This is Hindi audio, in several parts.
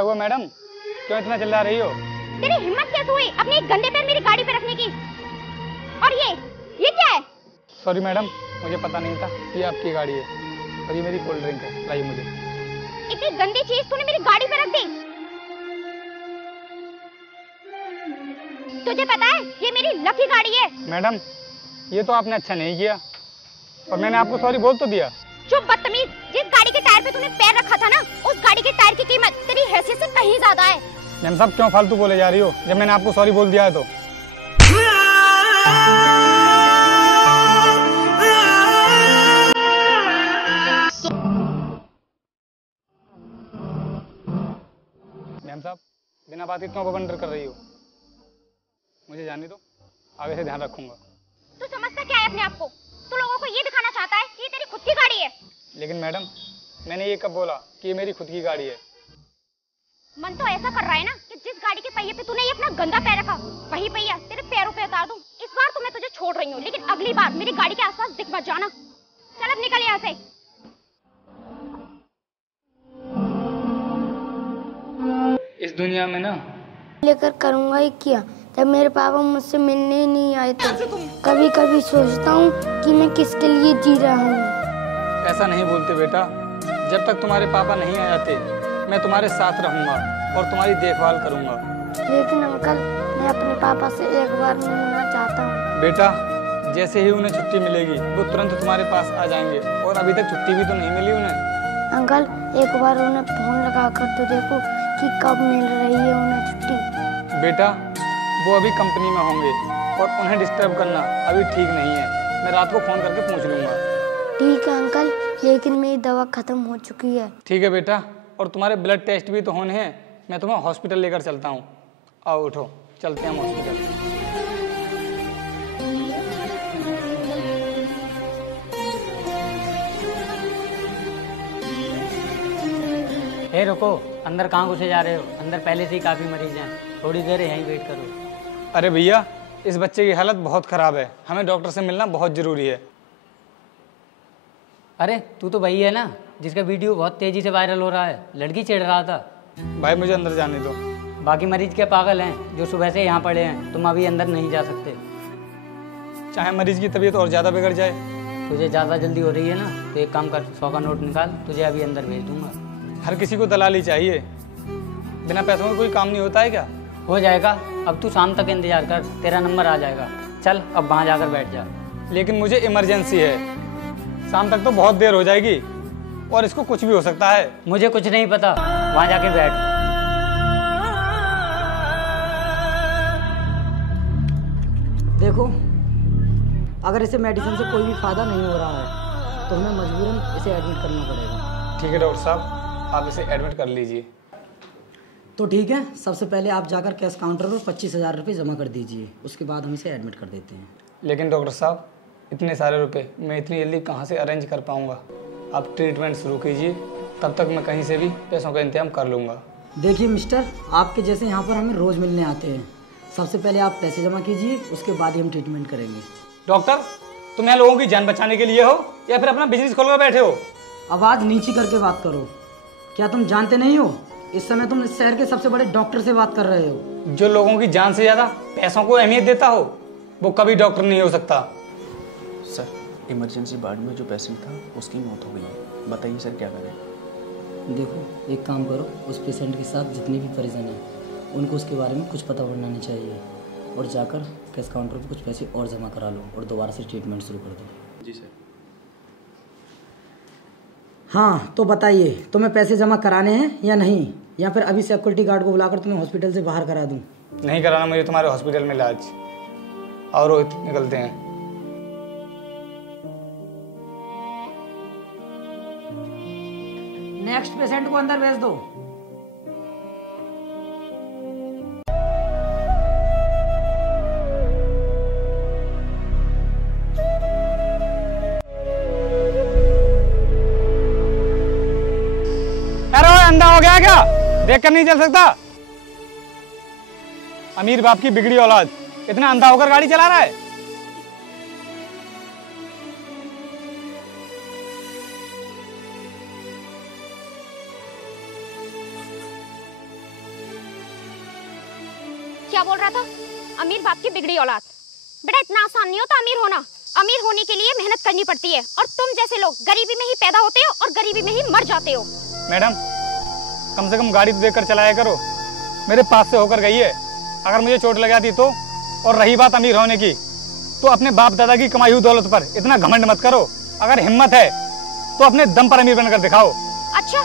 क्या हुआ मैडम, क्यों इतना चिल्ला रही हो? तेरी हिम्मत कैसे हुई अपने एक गंदे पैर मेरी गाड़ी पे रखने की? और ये क्या है? सॉरी मैडम, मुझे पता नहीं था ये आपकी गाड़ी है और ये मेरी कोल्ड ड्रिंक है। लाइए मुझे। इतनी गंदी चीज तूने मेरी गाड़ी पे रख दी। तुझे पता है ये मेरी लकी गाड़ी है। मैडम ये तो आपने अच्छा नहीं किया और मैंने आपको सॉरी बोल तो दिया। चुप बदतमीज, जिस गाड़ी के टायर पे तूने पैर रखा था ना, उस गाड़ी के टायर की कीमत तेरी हैसियत से कहीं ज्यादा है। मैम साहब क्यों फालतू बोले जा रही हो जब मैंने आपको सॉरी बोल दिया है तो? मैम साहब बिना बात के क्यों बवंडर कर रही हो? मुझे जाने दो, आगे से ध्यान रखूंगा। तू समझता क्या है अपने आप को? तू लोगों को ये दिखाना चाहता है कि ये तेरी खुद की गाड़ी है। लेकिन मैडम मैंने ये कब बोला कि ये मेरी खुद की गाड़ी है? मन तो ऐसा कर रहा है ना कि जिस गाड़ी के पहिए पे तूने ये अपना गंदा पैर रखा, वही पहिया तेरे पैरों पे उतार दूं। इस बार तो मैं तुझे छोड़ रही हूँ, लेकिन अगली बार मेरी गाड़ी के आसपास दिख मत जाना। चल अब निकल यहाँ से। इस दुनिया में ना लेकर करूँगा ही क्या जब मेरे पापा मुझसे मिलने ही नहीं आए तो कभी कभी सोचता हूँ कि मैं किसके लिए जी रहा हूँ। ऐसा नहीं बोलते बेटा, जब तक तुम्हारे पापा नहीं आ जाते मैं तुम्हारे साथ रहूंगा और तुम्हारी देखभाल करूंगा। लेकिन अंकल मैं अपने पापा से एक बार मिलना चाहता हूँ। बेटा जैसे ही उन्हें छुट्टी मिलेगी वो तुरंत तुम्हारे पास आ जाएंगे और अभी तक छुट्टी भी तो नहीं मिली उन्हें। अंकल एक बार उन्हें फोन लगा कर तो देखो कि कब मिल रही है उन्हें छुट्टी। बेटा वो अभी कंपनी में होंगे और उन्हें डिस्टर्ब करना अभी ठीक नहीं है। मैं रात को फोन करके पूछ लूंगा। ठीक है अंकल, लेकिन मेरी दवा खत्म हो चुकी है। ठीक है बेटा, और तुम्हारे ब्लड टेस्ट भी तो होने हैं। मैं तुम्हें हॉस्पिटल लेकर चलता हूँ। आओ उठो, चलते हैं हॉस्पिटल। हे रुको, अंदर कहाँ घुसे जा रहे हो? अंदर पहले से ही काफ़ी मरीज हैं, थोड़ी देर यहीं वेट करो। अरे भैया इस बच्चे की हालत बहुत ख़राब है, हमें डॉक्टर से मिलना बहुत ज़रूरी है। अरे तू तो वही है ना जिसका वीडियो बहुत तेज़ी से वायरल हो रहा है, लड़की छेड़ रहा था। भाई मुझे अंदर जाने दो। बाकी मरीज क्या पागल हैं जो सुबह से यहाँ पड़े हैं? तुम अभी अंदर नहीं जा सकते। चाहे मरीज की तबीयत और ज़्यादा बिगड़ जाए। तुझे ज़्यादा जल्दी हो रही है ना, तो एक काम कर, 100 का नोट निकाल, तुझे अभी अंदर भेज दूंगा। हर किसी को दलाली चाहिए, बिना पैसों में कोई काम नहीं होता है क्या? हो जाएगा, अब तू शाम तक इंतजार कर, तेरा नंबर आ जाएगा। चल अब वहाँ जाकर बैठ जा। लेकिन मुझे इमरजेंसी है, शाम तक तो बहुत देर हो जाएगी और इसको कुछ भी हो सकता है। मुझे कुछ नहीं पता, वहाँ जाके बैठ। देखो, अगर इसे मेडिसिन से कोई भी फायदा नहीं हो रहा है तो हमें मजबूरन इसे एडमिट करना पड़ेगा। ठीक है डॉक्टर साहब, आप इसे एडमिट कर लीजिए। तो ठीक है, सबसे पहले आप जाकर कैश काउंटर पर 25,000 रुपये जमा कर दीजिए, उसके बाद हम इसे एडमिट कर देते हैं। लेकिन डॉक्टर साहब इतने सारे रुपए मैं इतनी जल्दी कहाँ से अरेंज कर पाऊँगा? आप ट्रीटमेंट शुरू कीजिए, तब तक मैं कहीं से भी पैसों का इंतजाम कर लूँगा। देखिए मिस्टर, आपके जैसे यहाँ पर हमें रोज़ मिलने आते हैं। सबसे पहले आप पैसे जमा कीजिए, उसके बाद ही हम ट्रीटमेंट करेंगे। डॉक्टर तुम यहाँ लोगों की जान बचाने के लिए हो या फिर अपना बिजनेस खोलकर बैठे हो? आवाज़ नीची करके बात करो। क्या तुम जानते नहीं हो, इस समय तुम इस शहर के सबसे बड़े डॉक्टर से बात कर रहे हो। जो लोगों की जान से ज़्यादा पैसों को अहमियत देता हो वो कभी डॉक्टर नहीं हो सकता। सर इमरजेंसी वार्ड में जो पेशेंट था उसकी मौत हो गई है, बताइए सर क्या करें? देखो एक काम करो, उस पेशेंट के साथ जितने भी परिजन हैं उनको उसके बारे में कुछ पता बनाना चाहिए और जाकर कैश काउंटर पर कुछ पैसे और जमा करा लो और दोबारा से ट्रीटमेंट शुरू कर दो। जी सर। हाँ तो बताइए, तुम्हें पैसे जमा कराने हैं या नहीं, या फिर अभी सिक्योरिटी गार्ड को बुलाकर तुम्हें हॉस्पिटल से बाहर करा दूं? नहीं कराना मुझे तुम्हारे हॉस्पिटल में इलाज। और रोहित निकलते हैं। नेक्स्ट पेशेंट को अंदर भेज दो। अंधा हो गया क्या? देख कर नहीं चल सकता? अमीर बाप की बिगड़ी औलाद इतना अंधा होकर गाड़ी चला रहा है। क्या बोल रहा था? अमीर बाप की बिगड़ी औलाद। बेटा इतना आसान नहीं होता अमीर होना। अमीर होने के लिए मेहनत करनी पड़ती है और तुम जैसे लोग गरीबी में ही पैदा होते हो और गरीबी में ही मर जाते हो। मैडम कम से कम गाड़ी तो देखकर चलाया करो। मेरे पास से होकर गई है, अगर मुझे चोट लग जाती तो। और रही बात अमीर होने की, तो अपने बाप दादा की कमाई हुई दौलत पर इतना घमंड मत करो। अगर हिम्मत है तो अपने दम पर अमीर बनकर दिखाओ। अच्छा,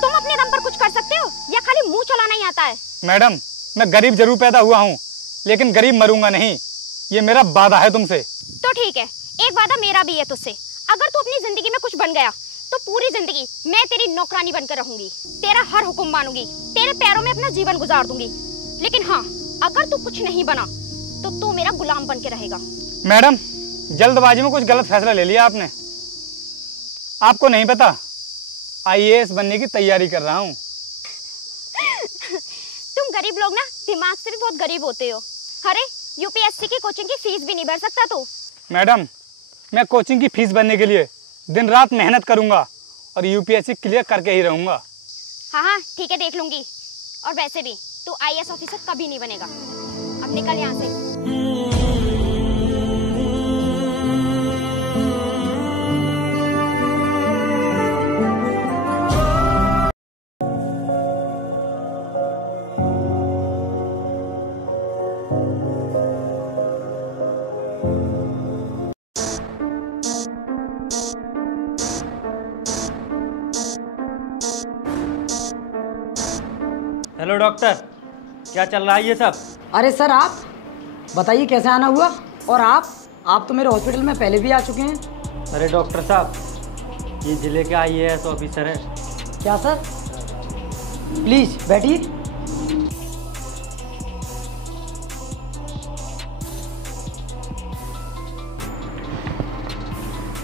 तुम अपने दम पर कुछ कर सकते हो या खाली मुंह चलाना ही आता है? मैडम मैं गरीब जरूर पैदा हुआ हूँ, लेकिन गरीब मरूंगा नहीं, ये मेरा वादा है तुमसे। तो ठीक है, एक वादा मेरा भी है तुझसे। अगर तू अपनी जिंदगी में कुछ बन गया तो पूरी जिंदगी मैं तेरी नौकरानी बनकर रहूंगी, तेरा हर हुक्म मानूंगी, तेरे पैरों में अपना जीवन गुजार दूंगी। लेकिन हाँ, अगर तू कुछ नहीं बना तो तू मेरा गुलाम बन के रहेगा। मैडम जल्दबाजी में कुछ गलत फैसला ले लिया आपने। आपको नहीं पता IAS बनने की तैयारी कर रहा हूँ। तुम गरीब लोग ना दिमाग से भी बहुत गरीब होते हो। अरे UPSC की कोचिंग की फीस भी नहीं भर सकता तू। मैडम मैं कोचिंग की फीस भरने के लिए दिन रात मेहनत करूंगा और UPSC क्लियर करके ही रहूंगा। हाँ हाँ ठीक है, देख लूंगी। और वैसे भी तू IAS ऑफिसर कभी नहीं बनेगा। अब निकल यहाँ से। हेलो डॉक्टर, क्या चल रहा है ये सब? अरे सर आप बताइए कैसे आना हुआ? और आप तो मेरे हॉस्पिटल में पहले भी आ चुके हैं। अरे डॉक्टर साहब, ये जिले के IAS ऑफिसर है। क्या सर? प्लीज बैठिए।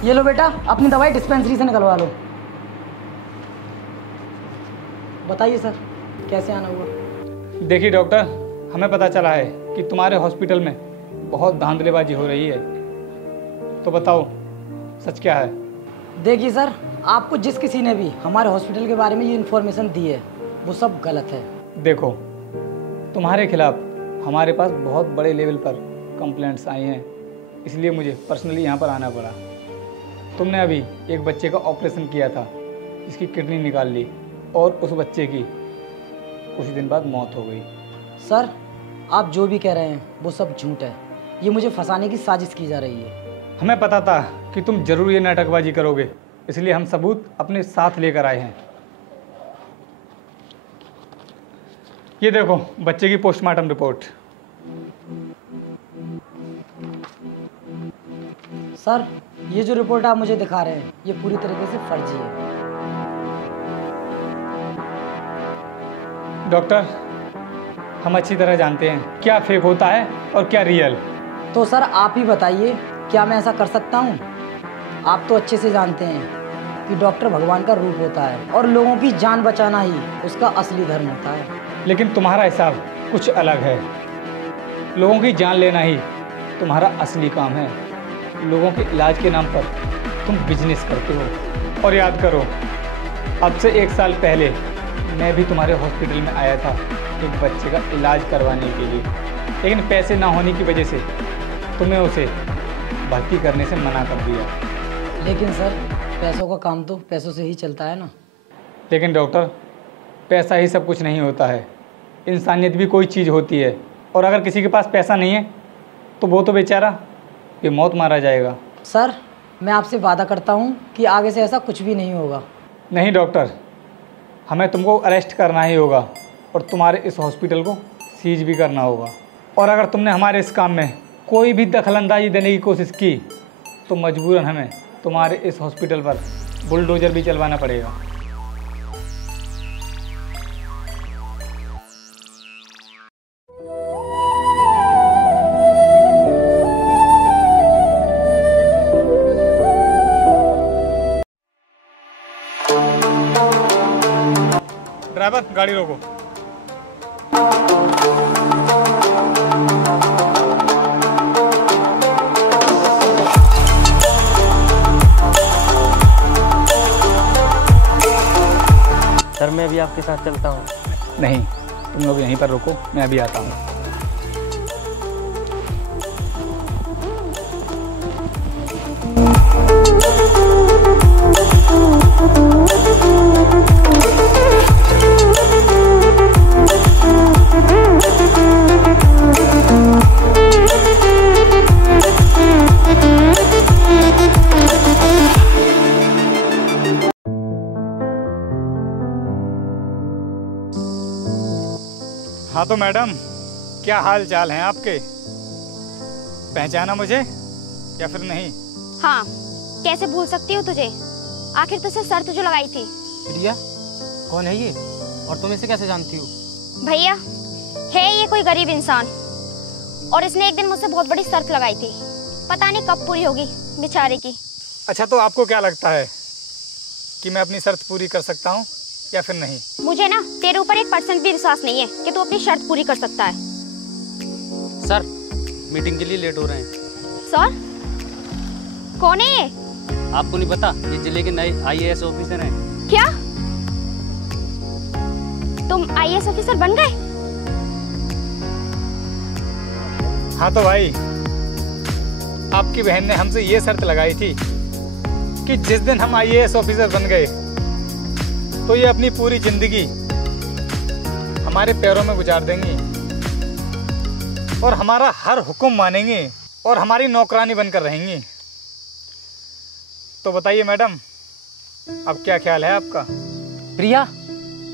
ये लो बेटा, अपनी दवाई डिस्पेंसरी से निकलवा लो। बताइए सर कैसे आना हुआ? देखिए डॉक्टर, हमें पता चला है कि तुम्हारे हॉस्पिटल में बहुत धांधलेबाजी हो रही है, तो बताओ सच क्या है? देखिए सर, आपको जिस किसी ने भी हमारे हॉस्पिटल के बारे में ये इन्फॉर्मेशन दी है वो सब गलत है। देखो तुम्हारे खिलाफ हमारे पास बहुत बड़े लेवल पर कंप्लेंट्स आई हैं, इसलिए मुझे पर्सनली यहाँ पर आना पड़ा। तुमने अभी एक बच्चे का ऑपरेशन किया था जिसकी किडनी निकाल ली और उस बच्चे की कुछ दिन बाद मौत हो गई। सर आप जो भी कह रहे हैं वो सब झूठ है। ये मुझे फंसाने की साजिश की जा रही है। हमें पता था कि तुम जरूर ये नाटकबाजी करोगे, इसलिए हम सबूत अपने साथ लेकर आए हैं। ये देखो बच्चे की पोस्टमार्टम रिपोर्ट। सर ये जो रिपोर्ट आप मुझे दिखा रहे हैं ये पूरी तरीके से फर्जी है। डॉक्टर हम अच्छी तरह जानते हैं क्या फेक होता है और क्या रियल। तो सर आप ही बताइए, क्या मैं ऐसा कर सकता हूँ? आप तो अच्छे से जानते हैं कि डॉक्टर भगवान का रूप होता है और लोगों की जान बचाना ही उसका असली धर्म होता है। लेकिन तुम्हारा हिसाब कुछ अलग है। लोगों की जान लेना ही तुम्हारा असली काम है। लोगों के इलाज के नाम पर तुम बिजनेस करते हो। और याद करो, अब से 1 साल पहले मैं भी तुम्हारे हॉस्पिटल में आया था एक बच्चे का इलाज करवाने के लिए, लेकिन पैसे ना होने की वजह से तुम्हें उसे भर्ती करने से मना कर दिया। लेकिन सर पैसों का काम तो पैसों से ही चलता है ना। लेकिन डॉक्टर पैसा ही सब कुछ नहीं होता है, इंसानियत भी कोई चीज़ होती है। और अगर किसी के पास पैसा नहीं है तो वो तो बेचारा बेमौत मारा जाएगा। सर मैं आपसे वादा करता हूँ कि आगे से ऐसा कुछ भी नहीं होगा। नहीं डॉक्टर, हमें तुमको अरेस्ट करना ही होगा और तुम्हारे इस हॉस्पिटल को सीज भी करना होगा। और अगर तुमने हमारे इस काम में कोई भी दखलंदाजी देने की कोशिश की तो मजबूरन हमें तुम्हारे इस हॉस्पिटल पर बुलडोजर भी चलवाना पड़ेगा। ड्राइवर गाड़ी रोको। सर मैं भी आपके साथ चलता हूँ। नहीं, तुम लोग यहीं पर रुको, मैं अभी आता हूँ। हाँ तो मैडम, क्या हाल चाल हैं आपके? पहचाना मुझे या फिर नहीं? हाँ, कैसे भूल सकती हूँ तुझे? आखिर तुझसे शर्त जो लगाई थी। प्रिया, कौन है ये और तुम इसे कैसे जानती हो? भैया, है ये कोई गरीब इंसान और इसने एक दिन मुझसे बहुत बड़ी शर्त लगाई थी। पता नहीं कब पूरी होगी बेचारे की। अच्छा, तो आपको क्या लगता है कि मैं अपनी शर्त पूरी कर सकता हूँ या फिर नहीं? मुझे ना तेरे ऊपर 1% भी विश्वास नहीं है कि तू अपनी शर्त पूरी कर सकता है। सर, मीटिंग के लिए लेट हो रहे हैं। सर, कौन है ये? आपको नहीं पता, ये जिले के नए IAS ऑफिसर हैं। क्या तुम IAS ऑफिसर बन गए? हाँ तो भाई, आपकी बहन ने हमसे ये शर्त लगाई थी कि जिस दिन हम IAS ऑफिसर बन गए तो ये अपनी पूरी जिंदगी हमारे पैरों में गुजार देंगी और हमारा हर हुक्म मानेंगी और हमारी नौकरानी बनकर रहेंगी। तो बताइए मैडम, अब क्या ख्याल है आपका? प्रिया,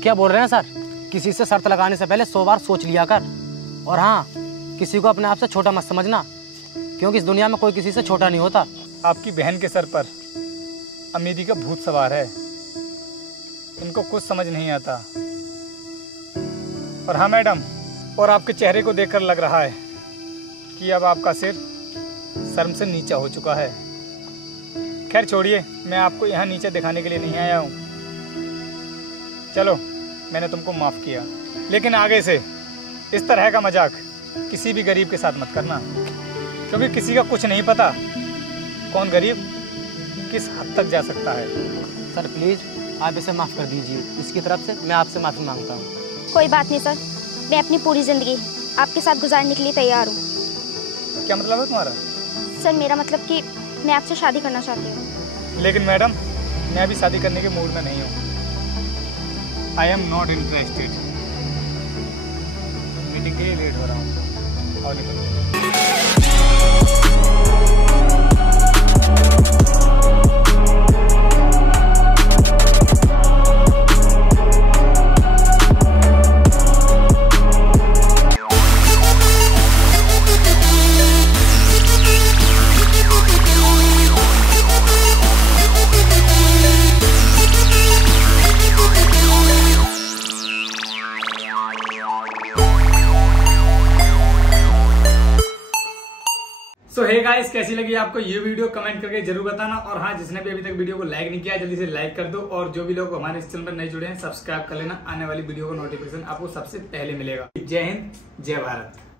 क्या बोल रहे हैं सर? किसी से शर्त लगाने से पहले 100 बार सोच लिया कर। और हाँ, किसी को अपने आप से छोटा मत समझना, क्योंकि इस दुनिया में कोई किसी से छोटा नहीं होता। आपकी बहन के सर पर अमीरी का भूत सवार है, इनको कुछ समझ नहीं आता। और हाँ मैडम, और आपके चेहरे को देखकर लग रहा है कि अब आपका सिर शर्म से नीचा हो चुका है। खैर छोड़िए, मैं आपको यहाँ नीचे दिखाने के लिए नहीं आया हूँ। चलो, मैंने तुमको माफ़ किया, लेकिन आगे से इस तरह का मजाक किसी भी गरीब के साथ मत करना, क्योंकि किसी का कुछ नहीं पता कौन गरीब किस हद तक जा सकता है। सर प्लीज़, आप इसे माफ़ कर दीजिए। इसकी तरफ से मैं आपसे माफ़ी मांगता हूँ। कोई बात नहीं सर, मैं अपनी पूरी जिंदगी आपके साथ गुजारने के लिए तैयार हूँ। क्या मतलब है तुम्हारा? सर, मेरा मतलब कि मैं आपसे शादी करना चाहती हूँ। लेकिन मैडम, मैं अभी शादी करने के मूड में नहीं हूँ। I am not interested. Meeting के लिए लेट हो रहा हूँ और निकलो। सो हे गाइस, कैसी लगी आपको ये वीडियो? कमेंट करके जरूर बताना। और हाँ, जिसने भी अभी तक वीडियो को लाइक नहीं किया, जल्दी से लाइक कर दो। और जो भी लोग हमारे इस चैनल पर नए जुड़े हैं, सब्सक्राइब कर लेना। आने वाली वीडियो का नोटिफिकेशन आपको सबसे पहले मिलेगा। जय हिंद, जय भारत।